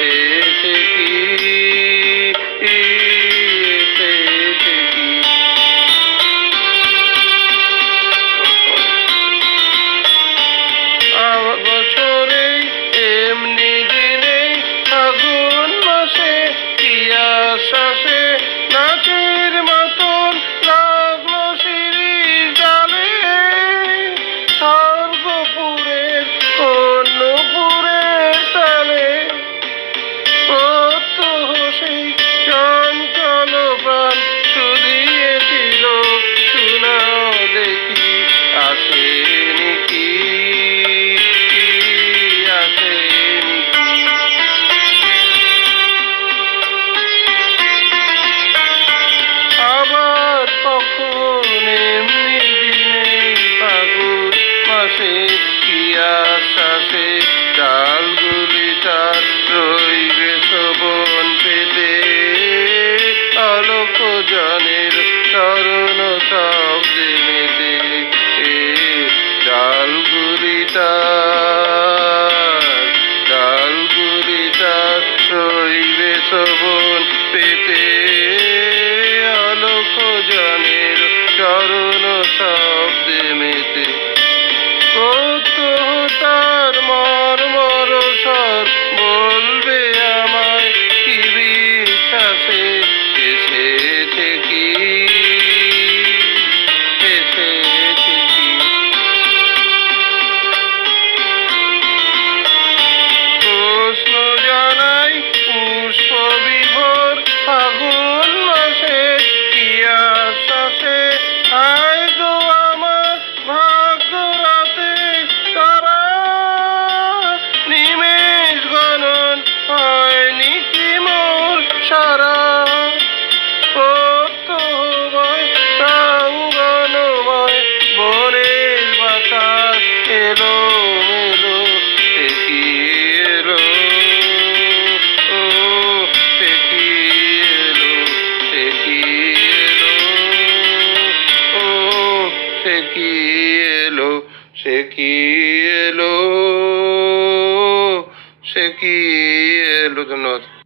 এসেছে কি এসেছে কি বছরে এমনি দিনে ফাগুন মাসে কি আশ্বাসে নাচের মতন লাগলো শিরিষ ডালে স্বর্গপুরের অন্নপুরের তালে প্রত্যহ সেই চঞ্চল প্রাণ শুধিয়েছিল শোনাও দেখি আসেনি কি আসেনি কি আবার কখন এমনি দিনে ফাগুন মাসে কি আশ্বাসে ডালগুলি তার রইবে শোভন পেতে আলোক জনের চরণ শব্দে মেতে ডালগুলি তার রইবে শোভন পেতে আলোক জনের চরণ শব্দে মেতে তার মর্মর স্বর বলবে আমায় কি বিশ্বাসে এসেছে কি এসেছে কি প্রশ্ন জানাই পুষ্প বিভোর ফাগুন মাসে কি আশ্বাসে আয় গো আমার ভাগ্য রাতে তারা নিমেষ গণন হয়নি কি মোর সারা প্রত্যহময় প্রাঙ্গণময় বনের বাতাস এলো মেলো সে কি এলো ও সে কি এলো সে কি এলো ও সে কি এলো সে কি এলো সে কি এলো ধন্যবাদ।